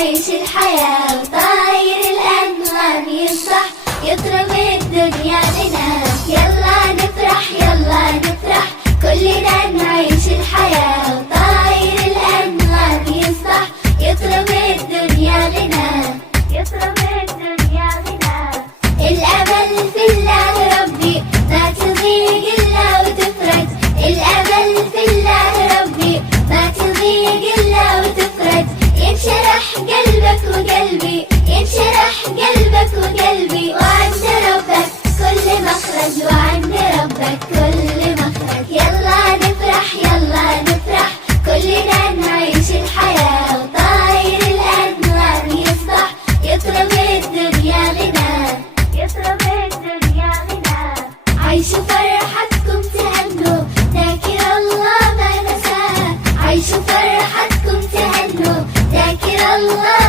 نعيش الحياة، وطاير الأنغام يصح يطرب الدنيا لنا. يلا نفرح يلا نفرح كلنا نعيش الحياة، وطاير الأنغام يصح يطرب الدنيا لنا. يطرب الدنيا لنا. الأمل في الله ربي ما تضيق إلا وتفرج. الأمل في الله ربي ما تضيق إلا وتفرج. ينشرح قلبك وقلبي، ينشرح قلبك وقلبي، وعند ربك كل مخرج، وعند ربك كل مخرج. يلا نفرح يلا نفرح كلنا نعيش الحياة، وطاير الأنغام يصح يطرب الدنيا لنا. يطرب الدنيا لنا. عيشوا فرحتكم تهنوا ذاكر الله ما نساه. عيشوا فرحتكم تهنوا ذاكر الله